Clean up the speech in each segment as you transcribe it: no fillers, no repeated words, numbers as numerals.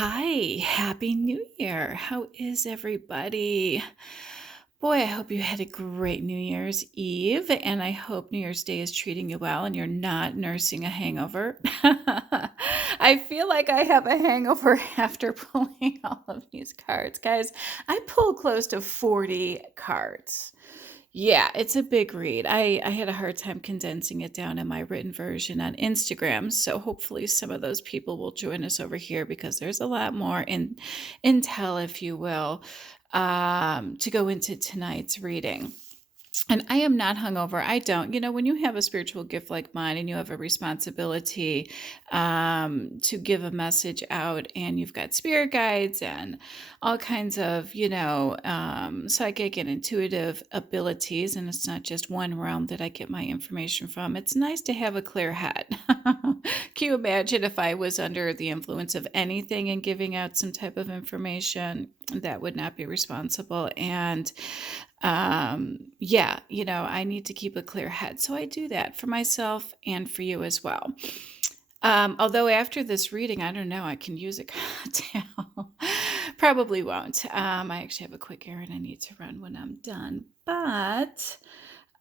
Hi, Happy New Year. How is everybody? Boy, I hope you had a great New Year's Eve, and I hope New Year's Day is treating you well and you're not nursing a hangover. I feel like I have a hangover after pulling all of these cards. Guys, I pulled close to 40 cards. Yeah, it's a big read. I had a hard time condensing it down in my written version on Instagram, so hopefully some of those people will join us over here because there's a lot more in intel, if you will, to go into tonight's reading. And I am not hungover. I don't. When you have a spiritual gift like mine and you have a responsibility to give a message out, and you've got spirit guides and all kinds of, psychic and intuitive abilities, and it's not just one realm that I get my information from, it's nice to have a clear head. Can you imagine if I was under the influence of anything and giving out some type of information? That would not be responsible. And yeah, I need to keep a clear head. So I do that for myself and for you as well. Although after this reading, I don't know, I can use a cocktail. Probably won't. I actually have a quick errand I need to run when I'm done. But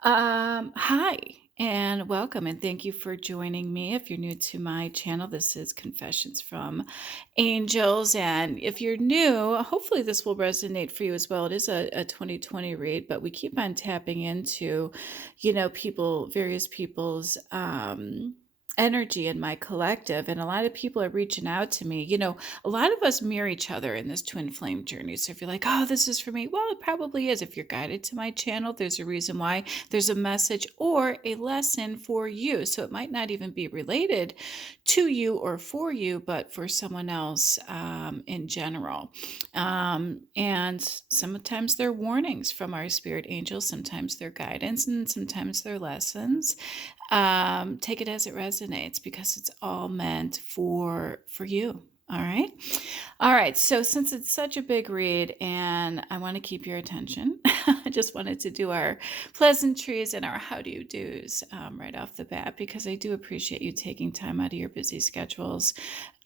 hi and welcome, and thank you for joining me. If you're new to my channel, this is Confessions from Angels. And if you're new, hopefully this will resonate for you as well. It is a 2020 read, but we keep on tapping into, various people's energy in my collective. And a lot of people are reaching out to me. A lot of us mirror each other in this twin flame journey. So if you're like, oh, this is for me, well, it probably is. If you're guided to my channel, there's a reason why. There's a message or a lesson for you. So it might not even be related to you or for you, but for someone else in general. And sometimes they're warnings from our spirit angels, sometimes they're guidance, and sometimes they're lessons. Take it as it resonates because it's all meant for you. All right, so since it's such a big read and I want to keep your attention, I just wanted to do our pleasantries and our how do you do's right off the bat, because I do appreciate you taking time out of your busy schedules.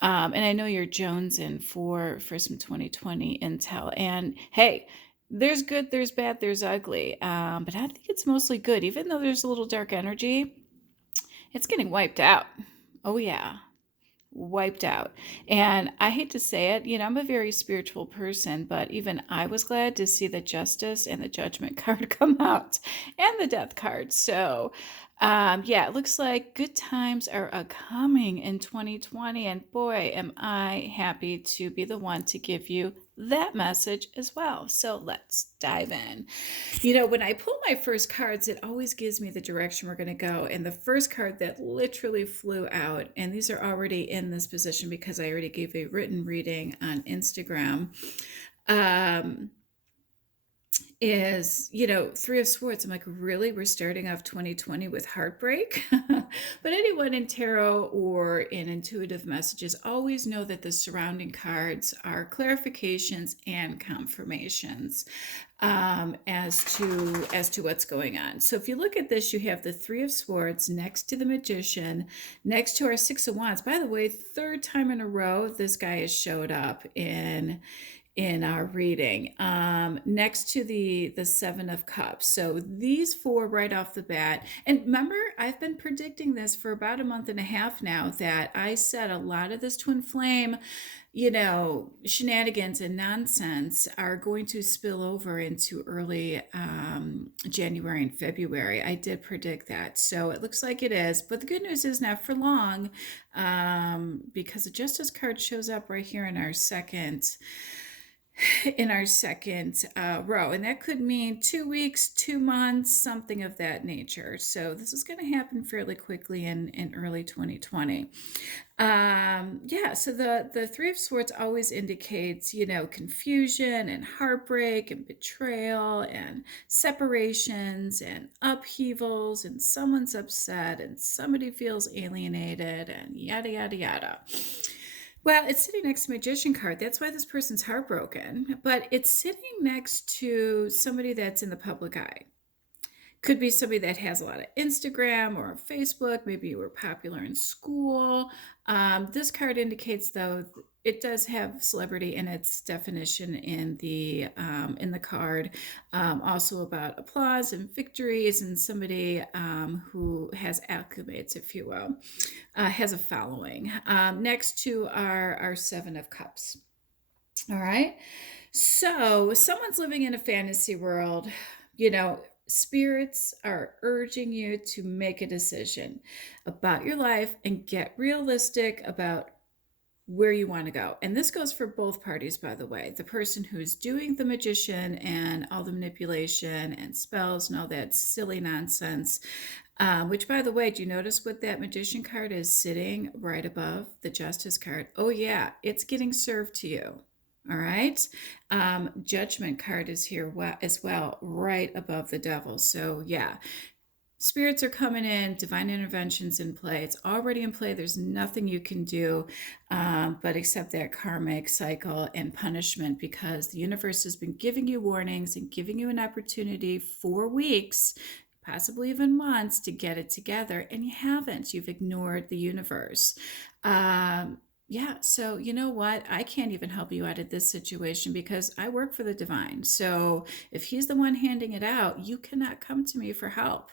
And I know you're jonesing for some 2020 intel. And hey, there's good, there's bad, there's ugly. But I think it's mostly good. Even though there's a little dark energy, it's getting wiped out. Oh, yeah, wiped out. And I hate to say it, I'm a very spiritual person, but even I was glad to see the Justice and the Judgment card come out and the Death card. So, yeah, it looks like good times are coming in 2020. And boy, am I happy to be the one to give you that message as well. So let's dive in. When I pull my first cards, it always gives me the direction we're going to go. And the first card that literally flew out, and these are already in this position because I already gave a written reading on Instagram, is, Three of Swords. I'm like, really? We're starting off 2020 with heartbreak? But anyone in tarot or in intuitive messages always know that the surrounding cards are clarifications and confirmations as to what's going on. So if you look at this, you have the Three of Swords next to the Magician, next to our Six of Wands. By the way, third time in a row this guy has showed up in our reading, next to the Seven of Cups. So these four right off the bat. And remember, I've been predicting this for about a month and a half now, that I said a lot of this twin flame, shenanigans and nonsense are going to spill over into early January and February. I did predict that. So it looks like it is. But the good news is not for long, because the Justice card shows up right here in our second row, and that could mean 2 weeks, 2 months, something of that nature. So this is going to happen fairly quickly in early 2020. Yeah, so the Three of Swords always indicates, confusion and heartbreak and betrayal and separations and upheavals, and someone's upset and somebody feels alienated and yada yada yada. Well, it's sitting next to Magician card. That's why this person's heartbroken. But it's sitting next to somebody that's in the public eye. Could be somebody that has a lot of Instagram or Facebook. Maybe you were popular in school. This card indicates, though, it does have celebrity in its definition in the card. Also about applause and victories, and somebody who has acclimates, if you will, has a following. Next to our Seven of Cups. All right. So someone's living in a fantasy world, spirits are urging you to make a decision about your life and get realistic about where you want to go. And this goes for both parties, by the way. The person who's doing the magician and all the manipulation and spells and all that silly nonsense. Which, by the way, do you notice what that magician card is sitting right above the justice card? Oh, yeah, it's getting served to you. All right. Judgment card is here as well, right above the devil. So, yeah, spirits are coming in, divine interventions in play. It's already in play. There's nothing you can do but accept that karmic cycle and punishment, because the universe has been giving you warnings and giving you an opportunity for weeks, possibly even months, to get it together, and you haven't. You've ignored the universe. Yeah, so you know what? I can't even help you out of this situation because I work for the divine. So if he's the one handing it out, you cannot come to me for help.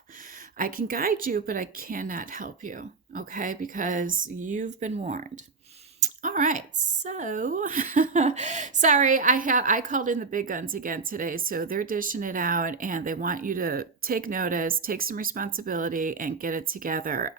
I can guide you, but I cannot help you, okay? Because you've been warned. All right, so sorry, I called in the big guns again today, so they're dishing it out, and they want you to take notice, take some responsibility, and get it together.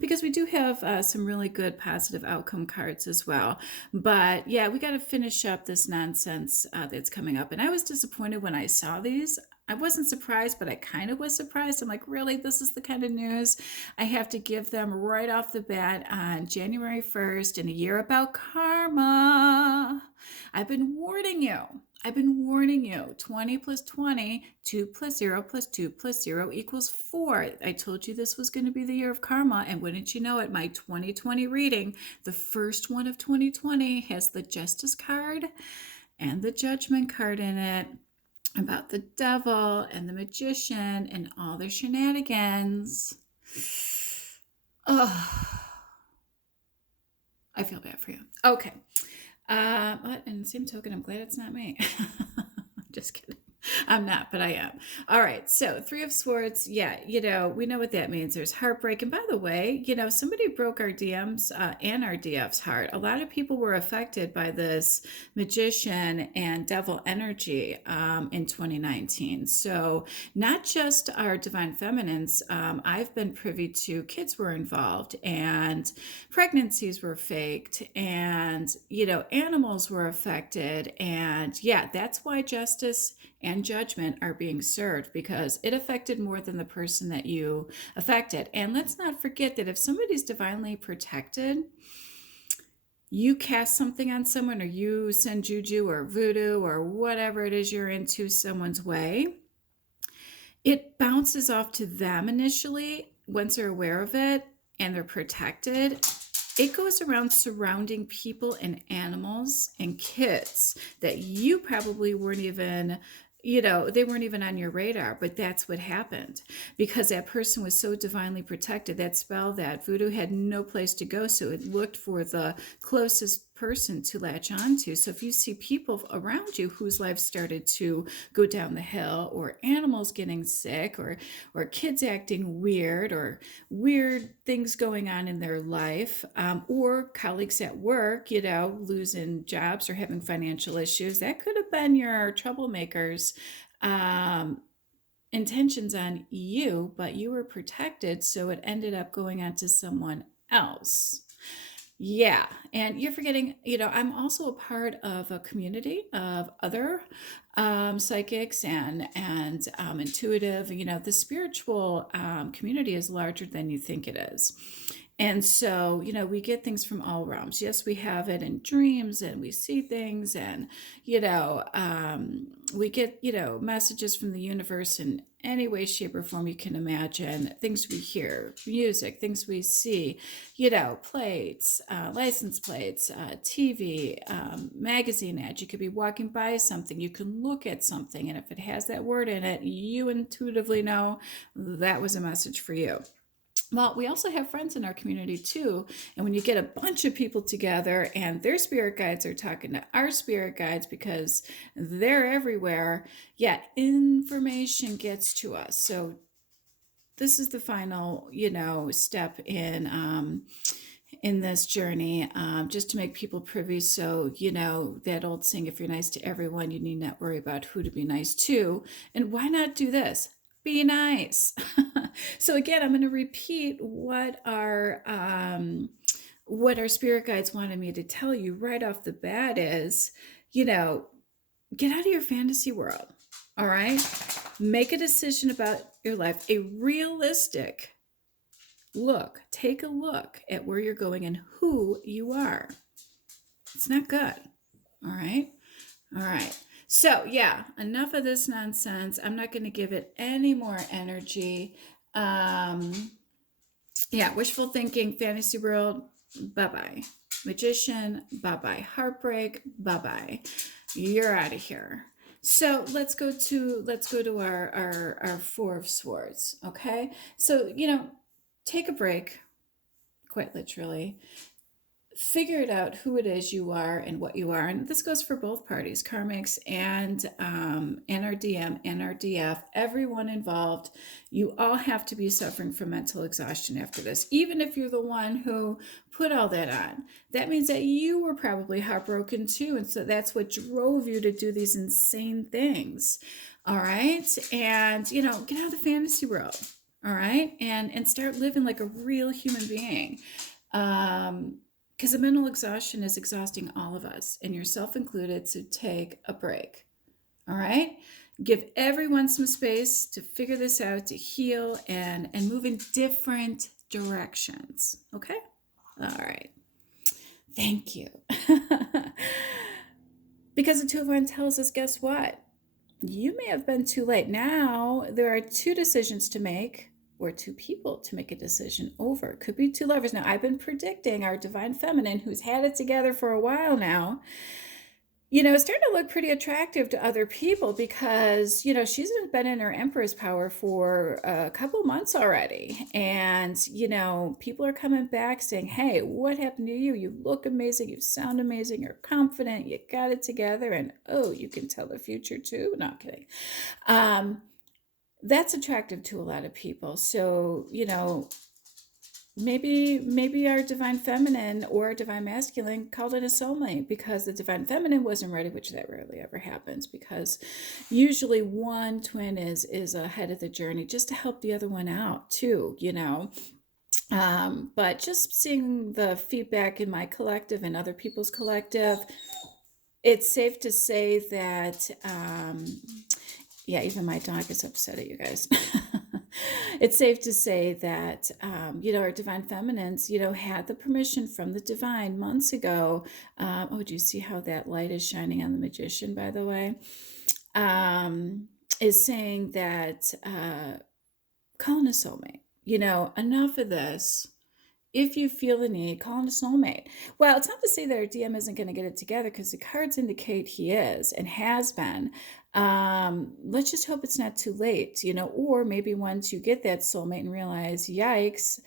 Because we do have some really good positive outcome cards as well. But yeah, we got to finish up this nonsense that's coming up, and I was disappointed when I saw these. I wasn't surprised, but I kind of was surprised. I'm like, really? This is the kind of news I have to give them right off the bat on January 1st in a year about karma. I've been warning you. 20 plus 20, 2 plus 0 plus 2 plus 0 equals 4. I told you this was going to be the year of karma, and wouldn't you know it, my 2020 reading, the first one of 2020, has the Justice card and the Judgment card in it, about the devil and the magician and all their shenanigans. Oh, I feel bad for you. Okay. But in the same token, I'm glad it's not me. Just kidding. I'm not, but I am. All right. So, Three of Swords. Yeah, we know what that means. There's heartbreak. And by the way, somebody broke our DMs and our DF's heart. A lot of people were affected by this magician and devil energy in 2019. So, not just our divine feminines. I've been privy to kids were involved, and pregnancies were faked, and, animals were affected. And yeah, that's why justice and judgment are being served, because it affected more than the person that you affected. And let's not forget that if somebody's divinely protected, you cast something on someone, or you send juju or voodoo or whatever it is you're into someone's way, it bounces off to them initially once they're aware of it and they're protected. It goes around surrounding people and animals and kids that you probably weren't even, they weren't even on your radar, but that's what happened because that person was so divinely protected. That spell, that voodoo, had no place to go, so it looked for the closest person to latch onto. So if you see people around you whose lives started to go down the hill, or animals getting sick, or kids acting weird, or weird things going on in their life, or colleagues at work, losing jobs or having financial issues, that could have been your troublemakers intentions on you, but you were protected, so it ended up going on to someone else. Yeah, and you're forgetting, I'm also a part of a community of other psychics and intuitive. The spiritual community is larger than you think it is. And so, we get things from all realms. Yes, we have it in dreams and we see things, and, we get, messages from the universe in any way, shape, or form you can imagine. Things we hear, music, things we see, plates, license plates, TV, magazine ads. You could be walking by something, you can look at something, and if it has that word in it, you intuitively know that was a message for you. Well, we also have friends in our community too. And when you get a bunch of people together and their spirit guides are talking to our spirit guides because they're everywhere, yeah, information gets to us. So this is the final, step in this journey, just to make people privy. So, that old saying, if you're nice to everyone, you need not worry about who to be nice to. And why not do this? Be nice. So again, I'm going to repeat what our spirit guides wanted me to tell you right off the bat is, get out of your fantasy world. All right. Make a decision about your life, a realistic look. Take a look at where you're going and who you are. It's not good. All right. All right. So, yeah, enough of this nonsense. I'm not going to give it any more energy. Yeah, wishful thinking, fantasy world, bye-bye. Magician, bye-bye. Heartbreak, bye-bye. You're out of here. So let's go to our Four of Swords. Okay. So, take a break, quite literally. Figure it out who it is you are and what you are. And this goes for both parties, karmics and NRDM, NRDF, everyone involved. You all have to be suffering from mental exhaustion after this, even if you're the one who put all that on. That means that you were probably heartbroken too. And so that's what drove you to do these insane things. All right. And, get out of the fantasy world. All right. And start living like a real human being. Because the mental exhaustion is exhausting all of us, and yourself included, so take a break. All right? Give everyone some space to figure this out, to heal, and move in different directions. Okay? All right. Thank you. Because the Two of Wands tells us, guess what? You may have been too late. Now there are two decisions to make, or two people to make a decision over. Could be two lovers. Now, I've been predicting our divine feminine, who's had it together for a while now, it's starting to look pretty attractive to other people because, she's been in her Empress power for a couple months already. And, people are coming back saying, hey, what happened to you? You look amazing. You sound amazing. You're confident. You got it together. And, oh, you can tell the future too. No, I'm kidding. That's attractive to a lot of people. So, maybe our divine feminine or our divine masculine called it a soulmate because the divine feminine wasn't ready, which that rarely ever happens because usually one twin is ahead of the journey just to help the other one out too, but just seeing the feedback in my collective and other people's collective, it's safe to say that yeah, even my dog is upset at you guys. It's safe to say that, our divine feminines, had the permission from the divine months ago. Oh, do you see how that light is shining on the magician, by the way? Is saying that call in a soulmate. Enough of this. If you feel the need, call in a soulmate. Well, it's not to say that our DM isn't going to get it together because the cards indicate he is and has been. Let's just hope it's not too late, or maybe once you get that soulmate and realize, yikes,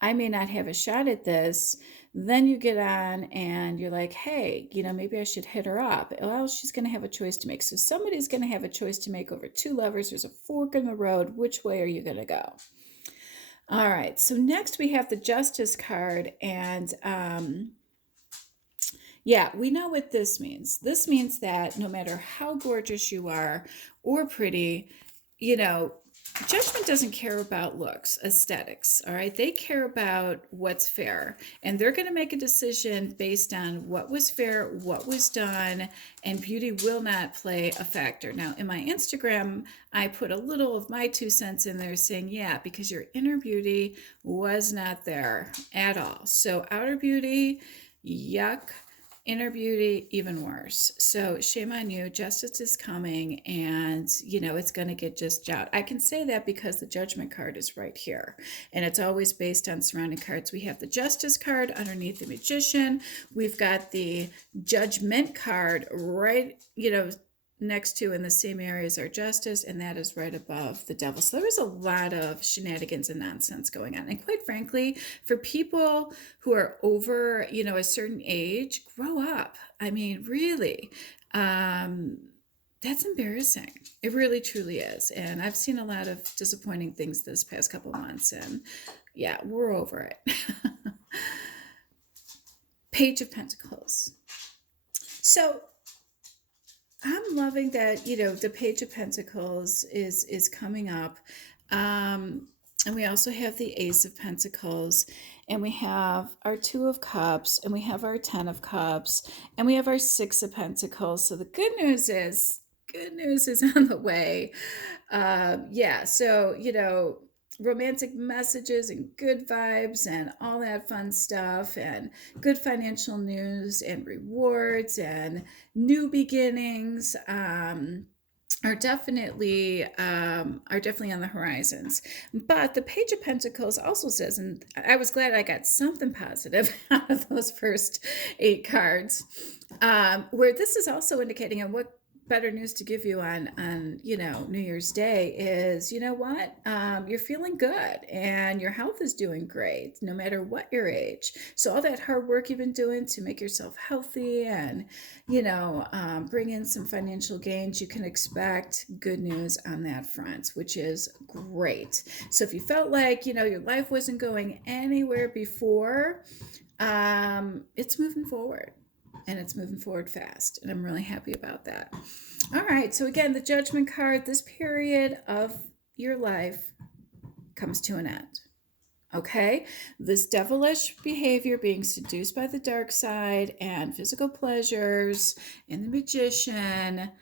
I may not have a shot at this. Then you get on and you're like, hey, maybe I should hit her up. Well, she's going to have a choice to make. So somebody's going to have a choice to make over two lovers. There's a fork in the road. Which way are you going to go? All right, so next we have the Justice card, and yeah, we know what this means. This means that no matter how gorgeous you are or pretty, Judgment doesn't care about looks, aesthetics, all right? They care about what's fair. And they're going to make a decision based on what was fair, what was done, and beauty will not play a factor. Now, in my Instagram, I put a little of my 2 cents in there saying, yeah, because your inner beauty was not there at all. So, outer beauty, yuck. Inner beauty, even worse. So shame on you. Justice is coming, and it's going to get just out. I can say that because the Judgment card is right here, and it's always based on surrounding cards. We have the Justice card underneath the Magician. We've got the Judgment card right, next to in the same area as our Justice, and that is right above the Devil. So there was a lot of shenanigans and nonsense going on. And quite frankly, for people who are over, a certain age, grow up. I mean, really. That's embarrassing. It really truly is. And I've seen a lot of disappointing things this past couple months, and yeah, we're over it. Page of Pentacles. So I'm loving that, the Page of Pentacles is coming up. And we also have the Ace of Pentacles, and we have our Two of Cups, and we have our Ten of Cups, and we have our Six of Pentacles. So the good news is on the way. Yeah, so, romantic messages and good vibes and all that fun stuff, and good financial news and rewards and new beginnings. Are definitely on the horizons. But the Page of Pentacles also says, and I was glad I got something positive out of those first 8 cards, where this is also indicating, and what better news to give you on New Year's Day is, what, you're feeling good and your health is doing great no matter what your age. So all that hard work you've been doing to make yourself healthy and bring in some financial gains, you can expect good news on that front, which is great. So if you felt like your life wasn't going anywhere before, it's moving forward. And it's moving forward fast. And I'm really happy about that. All right. So, again, the Judgment card, this period of your life comes to an end. Okay. This devilish behavior, being seduced by the dark side and physical pleasures and the Magician,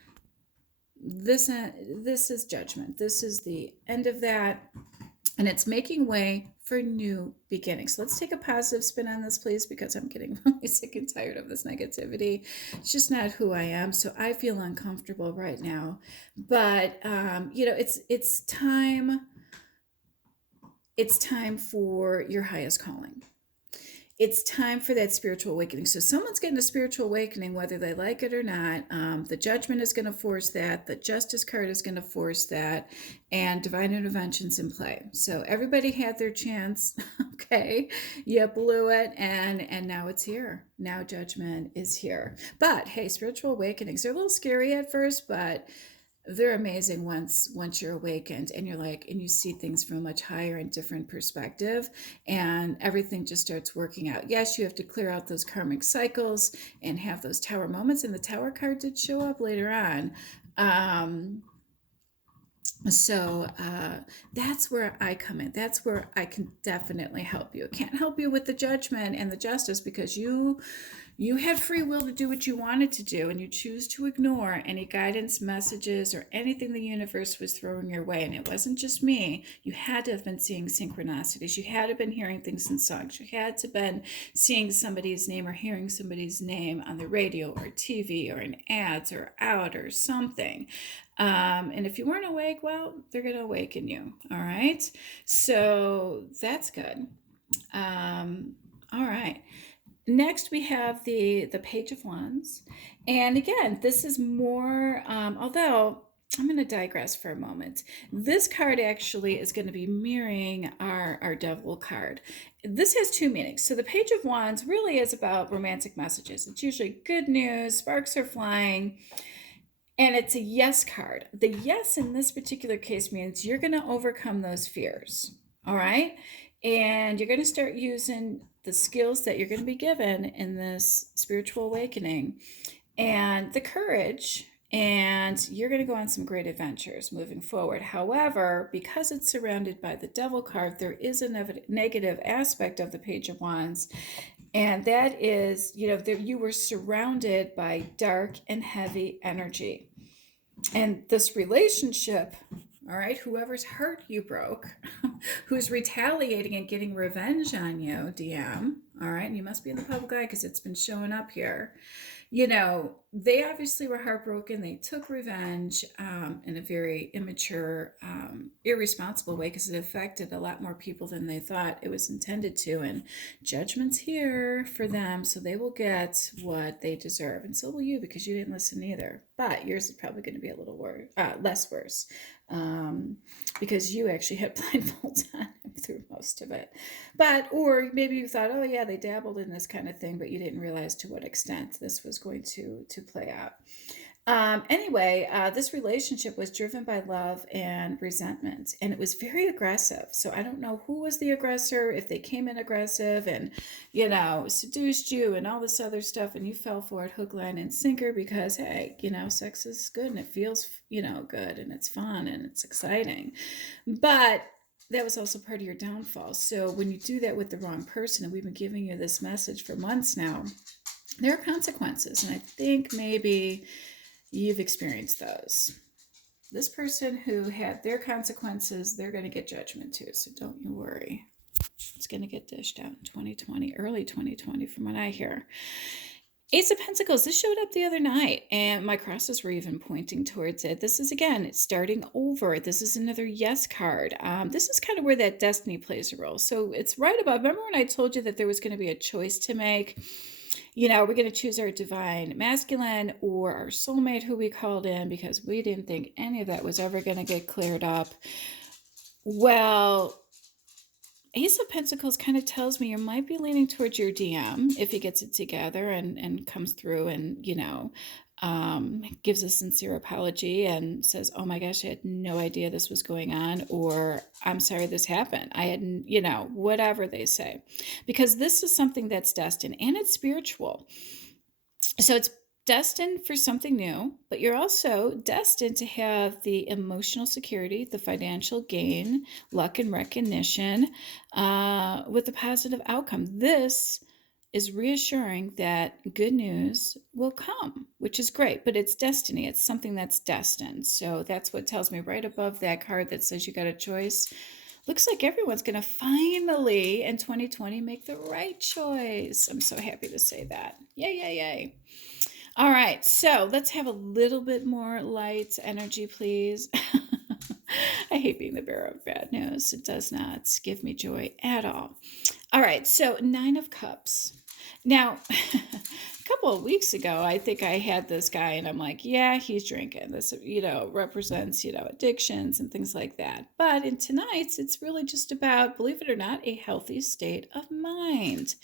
this is Judgment. This is the end of that. And it's making way for new beginnings. So let's take a positive spin on this, please, because I'm getting really sick and tired of this negativity. It's just not who I am. So I feel uncomfortable right now. But it's time. It's time for your highest calling. It's time for that spiritual awakening. So someone's getting a spiritual awakening, whether they like it or not. The Judgment is going to force that. The Justice card is going to force that. And divine intervention's in play. So everybody had their chance. Okay. You blew it. And now it's here. Now Judgment is here. But hey, spiritual awakenings are a little scary at first, but they're amazing once you're awakened and and you see things from a much higher and different perspective, and everything just starts working out. Yes, you have to clear out those karmic cycles and have those tower moments, and the Tower card did show up later on. So that's where I come in. That's where I can definitely help you. I can't help you with the Judgment and the Justice because you had free will to do what you wanted to do, and you choose to ignore any guidance messages or anything the universe was throwing your way. And it wasn't just me. You had to have been seeing synchronicities. You had to have been hearing things in songs. You had to have been seeing somebody's name or hearing somebody's name on the radio or TV or in ads or out or something. And if you weren't awake, well, they're going to awaken you. All right. So that's good. All right. Next, we have the Page of Wands. And again, this is more, although I'm going to digress for a moment. This card actually is going to be mirroring our Devil card. This has two meanings. So the Page of Wands really is about romantic messages. It's usually good news, sparks are flying, and it's a yes card. The yes in this particular case means you're going to overcome those fears. All right. And you're going to start using the skills that you're going to be given in this spiritual awakening. And the courage and you're going to go on some great adventures moving forward. However, because it's surrounded by the devil card, there is a negative aspect of the Page of Wands, and that is, that you were surrounded by dark and heavy energy. And this relationship, all right, whoever's heart you broke, who's retaliating and getting revenge on you, DM, all right, and you must be in the public eye because it's been showing up here. They obviously were heartbroken. They took revenge in a very immature, irresponsible way because it affected a lot more people than they thought it was intended to. And judgment's here for them, so they will get what they deserve. And so will you because you didn't listen either. But yours is probably going to be a little less worse because you actually had blindfolds on through most of it. Or maybe you thought, oh yeah, they dabbled in this kind of thing, but you didn't realize to what extent this was going to play out. Anyway, this relationship was driven by love and resentment, and it was very aggressive. So I don't know who was the aggressor, if they came in aggressive and, seduced you and all this other stuff, and you fell for it hook, line, and sinker because, hey, sex is good and it feels, good and it's fun and it's exciting. But that was also part of your downfall. So when you do that with the wrong person, and we've been giving you this message for months now, there are consequences. And I think maybe you've experienced those. This person who had their consequences, they're going to get judgment too. So don't you worry. It's going to get dished out in 2020, early 2020, from what I hear. Ace of Pentacles, this showed up the other night, and my crosses were even pointing towards it. This is, again, it's starting over. This is another yes card. This is kind of where that destiny plays a role. So it's right above. Remember when I told you that there was going to be a choice to make? We're going to choose our divine masculine or our soulmate who we called in because we didn't think any of that was ever going to get cleared up. Well, Ace of Pentacles kind of tells me you might be leaning towards your DM if he gets it together and comes through and, gives a sincere apology and says, oh my gosh, I had no idea this was going on, or I'm sorry this happened. I had, whatever they say, because this is something that's destined and it's spiritual. So it's destined for something new, but you're also destined to have the emotional security, the financial gain, luck and recognition with a positive outcome. This is reassuring that good news will come, which is great, but it's destiny. It's something that's destined. So that's what tells me right above that card that says you got a choice. Looks like everyone's going to finally in 2020 make the right choice. I'm so happy to say that. Yay, yay, yay. All right, so let's have a little bit more light energy, please. I hate being the bearer of bad news. It does not give me joy at all. All right, so 9 of Cups. Now, a couple of weeks ago, I think I had this guy, and I'm like, yeah, he's drinking. This, represents, addictions and things like that. But in tonight's, it's really just about, believe it or not, a healthy state of mind,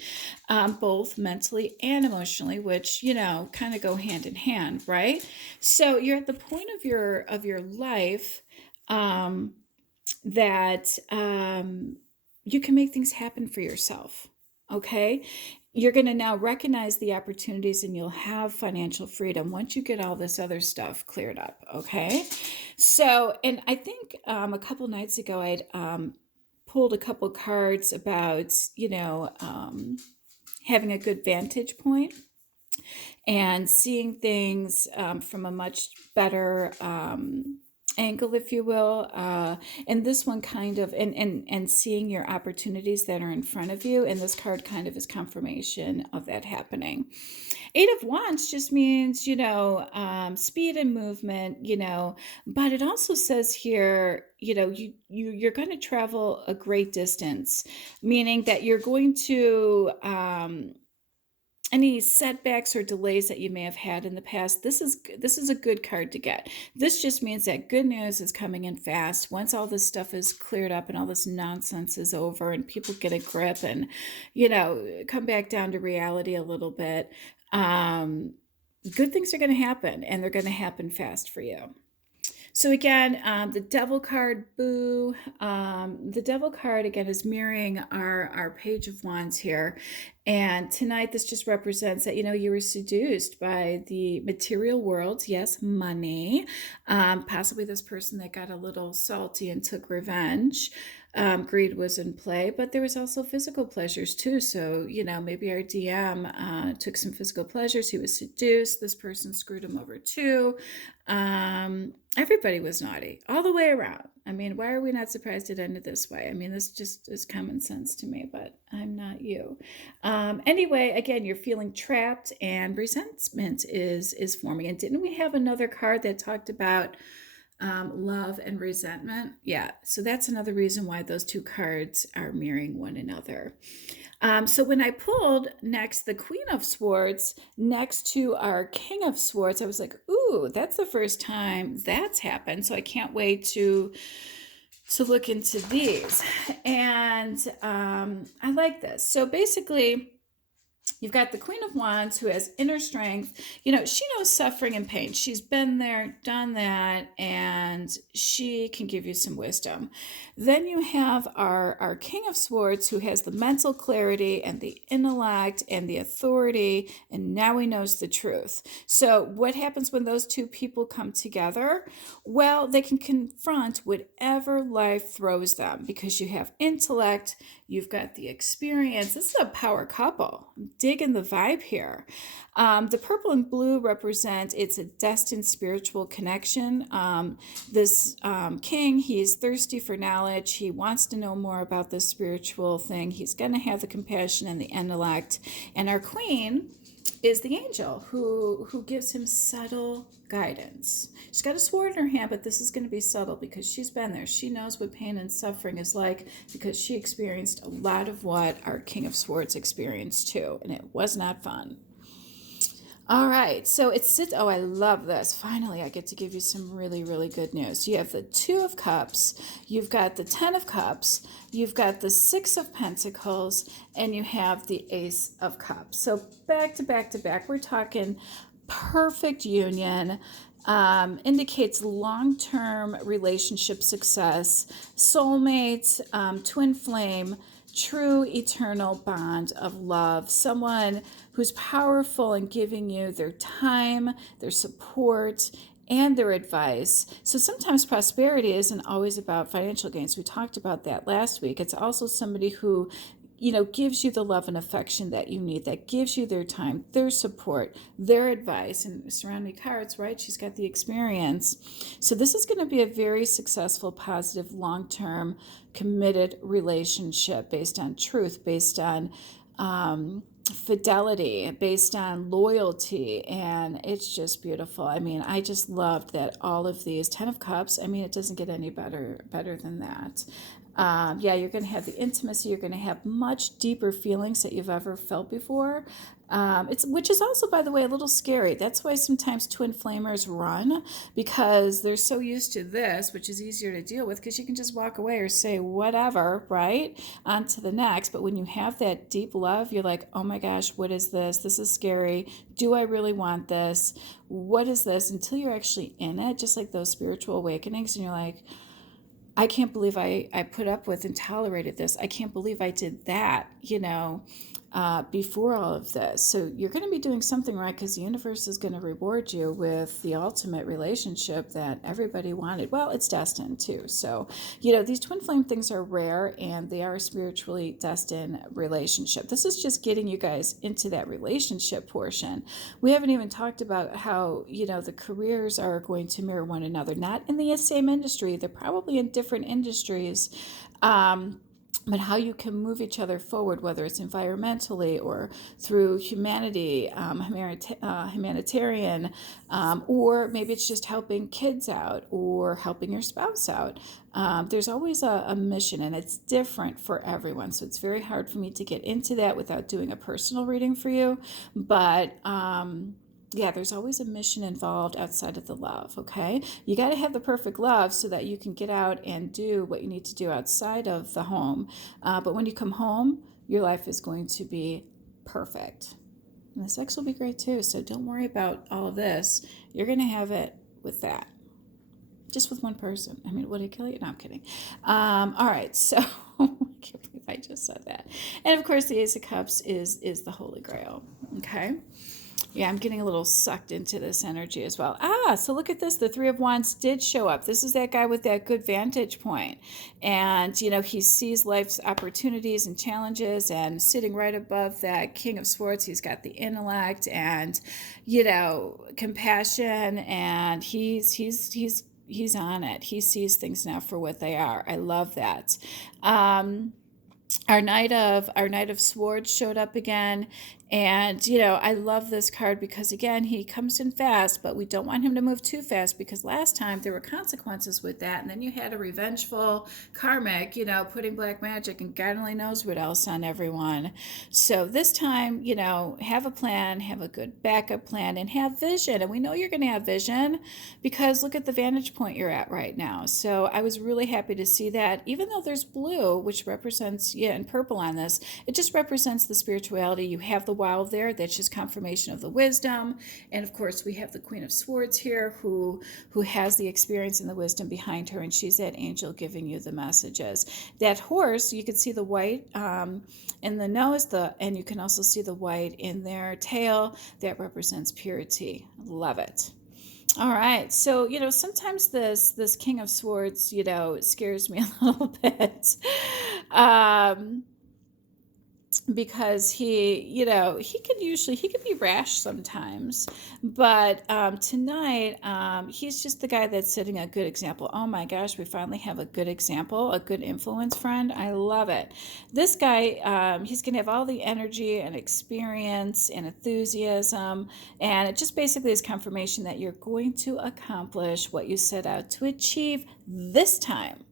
both mentally and emotionally, which, kind of go hand in hand, right? So you're at the point of your life that you can make things happen for yourself. Okay, you're going to now recognize the opportunities and you'll have financial freedom once you get all this other stuff cleared up. Okay, so, and I think a couple nights ago I'd pulled a couple cards about having a good vantage point and seeing things from a much better angle, if you will, and this one kind of and seeing your opportunities that are in front of you, and this card kind of is confirmation of that happening. 8 of Wands just means speed and movement, but it also says here you're going to travel a great distance, meaning that you're going to any setbacks or delays that you may have had in the past. This is a good card to get. This just means that good news is coming in fast. Once all this stuff is cleared up and all this nonsense is over and people get a grip and, come back down to reality a little bit, good things are going to happen, and they're going to happen fast for you. So again, the Devil card, boo. The Devil card again is mirroring our Page of Wands here. And tonight, this just represents that, you were seduced by the material world. Yes, money. Possibly this person that got a little salty and took revenge. Greed was in play, but there was also physical pleasures too. So, maybe our DM took some physical pleasures. He was seduced. This person screwed him over too. Everybody was naughty all the way around. I mean, why are we not surprised it ended this way? I mean, this just is common sense to me, but I'm not you. Anyway, again, you're feeling trapped and resentment is forming. And didn't we have another card that talked about love and resentment? Yeah, so that's another reason why those two cards are mirroring one another. So when I pulled next the Queen of Swords next to our King of Swords, I was like, ooh, that's the first time that's happened. So I can't wait to look into these. And I like this. So basically, you've got the Queen of Wands who has inner strength. She knows suffering and pain. She's been there, done that, and she can give you some wisdom. Then you have our King of Swords who has the mental clarity and the intellect and the authority, and now he knows the truth. So what happens when those two people come together? Well, they can confront whatever life throws them because you have intellect, you've got the experience. This is a power couple. I'm digging the vibe here. The purple and blue represent it's a destined spiritual connection. This king, he's thirsty for knowledge. He wants to know more about this spiritual thing. He's going to have the compassion and the intellect. And our queen is the angel who gives him subtle guidance. She's got a sword in her hand, but this is going to be subtle because she's been there. She knows what pain and suffering is like because she experienced a lot of what our King of Swords experienced too, and it was not fun. All right, so oh, I love this. Finally, I get to give you some really, really good news. You have the Two of Cups, you've got the Ten of Cups, you've got the Six of Pentacles, and you have the Ace of Cups. So back to back to back, we're talking perfect union. Indicates long-term relationship success, soulmate, twin flame, true eternal bond of love, someone who's powerful in giving you their time, their support, and their advice. So sometimes prosperity isn't always about financial gains. We talked about that last week. It's also somebody who gives you the love and affection that you need, that gives you their time, their support, their advice, and surrounding cards, right? She's got the experience. So this is going to be a very successful, positive, long-term, committed relationship based on truth, based on fidelity, based on loyalty, and it's just beautiful. I mean, I just loved that all of these Ten of Cups, I mean, it doesn't get any better than that. Yeah, you're going to have the intimacy. You're going to have much deeper feelings that you've ever felt before. Which is also, by the way, a little scary. That's why sometimes twin flamers run, because they're so used to this, which is easier to deal with because you can just walk away or say whatever, right? On to the next. But when you have that deep love, you're like, oh my gosh, what is this? This is scary. Do I really want this? What is this? Until you're actually in it, just like those spiritual awakenings, and you're like, I can't believe I put up with and tolerated this. I can't believe I did that, before all of this. So you're going to be doing something right because the universe is going to reward you with the ultimate relationship that everybody wanted. Well, it's destined too. So, these twin flame things are rare and they are a spiritually destined relationship. This is just getting you guys into that relationship portion. We haven't even talked about how, the careers are going to mirror one another, not in the same industry. They're probably in different industries. But how you can move each other forward, whether it's environmentally or through humanity, humanitarian, or maybe it's just helping kids out or helping your spouse out. There's always a mission, and it's different for everyone. So it's very hard for me to get into that without doing a personal reading for you. But yeah, there's always a mission involved outside of the love, okay? You got to have the perfect love so that you can get out and do what you need to do outside of the home. But when you come home, your life is going to be perfect. And the sex will be great too, so don't worry about all of this. You're going to have it with that. just with one person. I mean, would I kill you? No, I'm kidding. All right, so I can't believe I just said that. And of course, the Ace of Cups is the Holy Grail. Okay. Yeah, I'm getting a little sucked into this energy as well. So look at this. The Three of Wands did show up. This is that guy with that good vantage point. And, he sees life's opportunities and challenges, and sitting right above that King of Swords, he's got the intellect and, compassion, and he's on it. He sees things now for what they are. I love that. Our knight of swords showed up again, and I love this card because, again, he comes in fast, but we don't want him to move too fast, because last time there were consequences with that, and then you had a revengeful Karmic, putting black magic and God only knows what else on everyone. So this time, have a plan, have a good backup plan, and have vision. And we know you're going to have vision because look at the vantage point you're at right now. So I was really happy to see that, even though there's blue, which represents, and purple on this, it just represents the spirituality. You have the wild there, that's just confirmation of the wisdom. And of course, we have the Queen of Swords here who has the experience and the wisdom behind her, and she's that angel giving you the messages. That horse, you can see the white in the nose, and you can also see the white in their tail. That represents purity. Love it. All right. So, sometimes this King of Swords, scares me a little bit. Because he could be rash sometimes, but tonight he's just the guy that's setting a good example. Oh my gosh, we finally have a good example, a good influence friend. I love it. This guy, he's gonna have all the energy and experience and enthusiasm, and it just basically is confirmation that you're going to accomplish what you set out to achieve this time.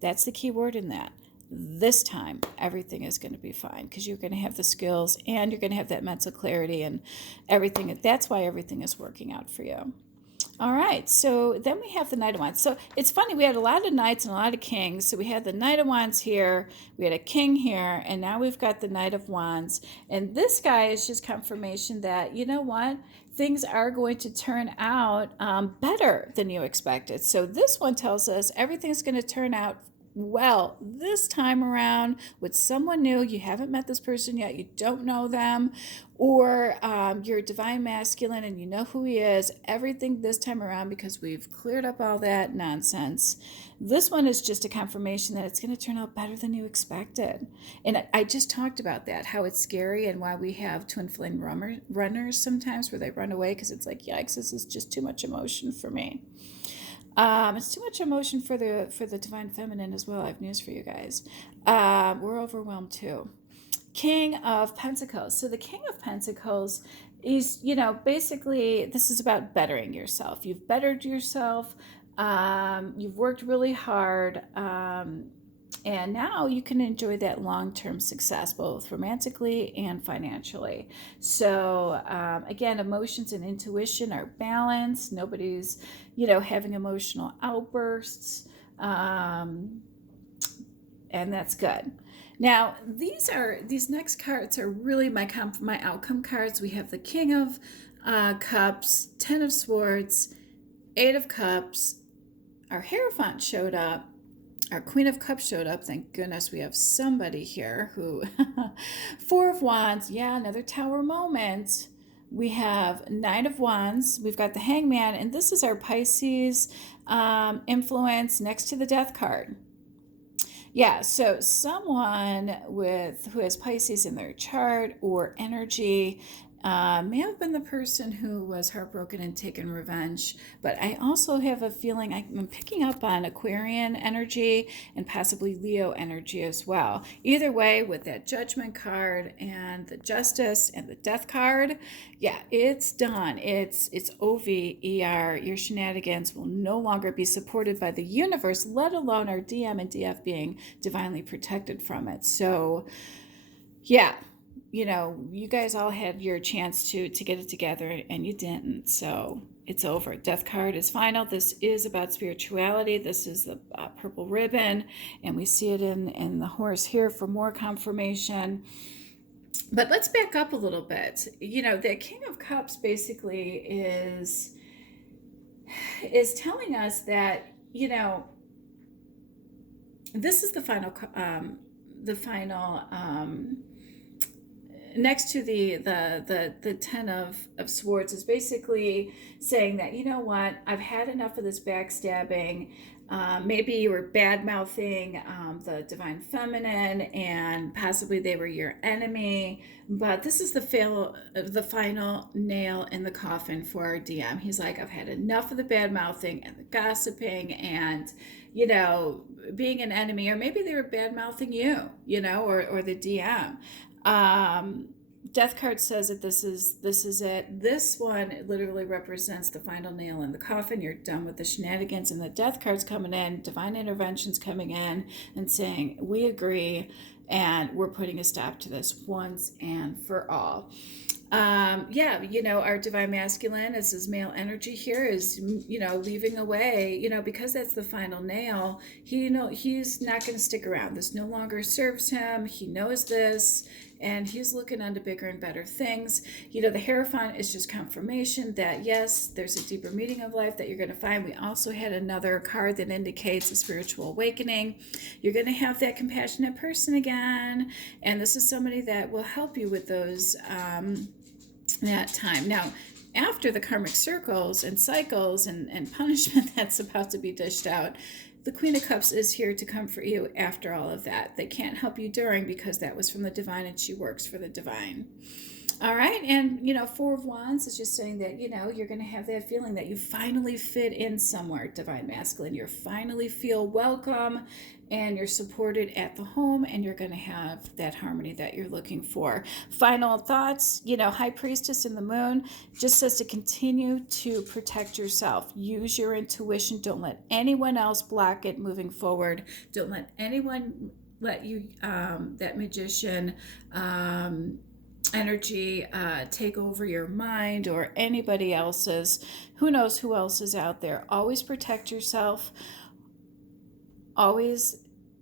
That's the key word in that. This time everything is going to be fine, because you're going to have the skills and you're going to have that mental clarity and everything. That's why everything is working out for you. All right, so then we have the Knight of Wands. So it's funny, we had a lot of knights and a lot of kings. So we had the Knight of Wands here, we had a king here, and now we've got the Knight of Wands. And this guy is just confirmation that, what? Things are going to turn out better than you expected. So this one tells us everything's going to turn out well this time around with someone new. You haven't met this person yet, you don't know them, or you're a divine masculine and you know who he is. Everything this time around, because we've cleared up all that nonsense, this one is just a confirmation that it's going to turn out better than you expected. And I just talked about that, how it's scary, and why we have twin flame runners sometimes where they run away because it's like, yikes, this is just too much emotion for me. It's too much emotion for the divine feminine as well. I have news for you guys. We're overwhelmed too. King of Pentacles. So the King of Pentacles is, basically this is about bettering yourself. You've bettered yourself. You've worked really hard. And now you can enjoy that long-term success, both romantically and financially. So again, emotions and intuition are balanced. Nobody's, having emotional outbursts. And that's good. Now, these next cards are really my outcome cards. We have the King of Cups, Ten of Swords, Eight of Cups. Our Hierophant showed up. Our Queen of Cups showed up. Thank goodness we have somebody here who... Four of Wands. Yeah, another Tower moment. We have Knight of Wands. We've got the Hangman. And this is our Pisces influence next to the Death card. Yeah, so someone who has Pisces in their chart or energy may have been the person who was heartbroken and taken revenge. But I also have a feeling I'm picking up on Aquarian energy and possibly Leo energy as well. Either way, with that Judgment card and the Justice and the Death card, yeah, it's done. It's over. Your shenanigans will no longer be supported by the universe, let alone our DM and DF being divinely protected from it. So, yeah. You guys all had your chance to get it together and you didn't. So it's over. Death card is final. This is about spirituality. This is the purple ribbon, and we see it in the horse here for more confirmation. But let's back up a little bit. The King of Cups basically is telling us that you know, this is the final next to the 10 of swords is basically saying that, you know what, I've had enough of this backstabbing. Maybe you were bad mouthing the divine feminine, and possibly they were your enemy. But this is the final nail in the coffin for our DM. He's like, I've had enough of the bad mouthing and the gossiping, and being an enemy, or maybe they were bad mouthing you, or the DM. Um, Death card says that this is it. This one literally represents the final nail in the coffin. You're done with the shenanigans, and the death card's coming in, divine intervention's coming in and saying, we agree, and we're putting a stop to this once and for all. Yeah, our divine masculine is his male energy here is, leaving away, because that's the final nail. He's not going to stick around. This no longer serves him. He knows this, and he's looking onto bigger and better things. The Hierophant is just confirmation that, yes, there's a deeper meaning of life that you're going to find. We also had another card that indicates a spiritual awakening. You're going to have that compassionate person again, and this is somebody that will help you with those that time. Now, after the karmic circles and cycles and punishment that's about to be dished out, the Queen of Cups is here to comfort you after all of that. They can't help you during, because that was from the divine and she works for the divine. All right, and Four of Wands is just saying that you're going to have that feeling that you finally fit in somewhere, divine masculine. You finally feel welcome, and you're supported at the home, and you're going to have that harmony that you're looking for. Final thoughts, High Priestess in the Moon just says to continue to protect yourself. Use your intuition. Don't let anyone else block it moving forward. Don't let anyone let you, that magician, energy take over your mind, or anybody else's. Who knows who else is out there? Always protect yourself. Always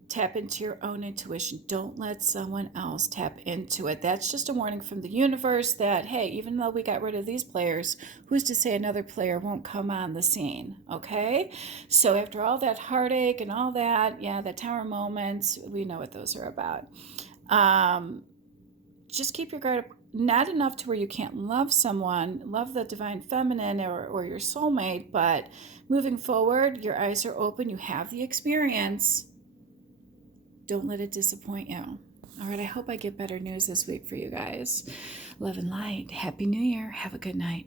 tap into your own intuition. Don't let someone else tap into it. That's just a warning from the universe that, hey, even though we got rid of these players, who's to say another player won't come on the scene? Okay, so after all that heartache and all that, the tower moments, we know what those are about. Just keep your guard up. Not enough to where you can't love someone, love the divine feminine or your soulmate, but moving forward, your eyes are open, you have the experience. Don't let it disappoint you. All right, I hope I get better news this week for you guys. Love and light. Happy New Year. Have a good night.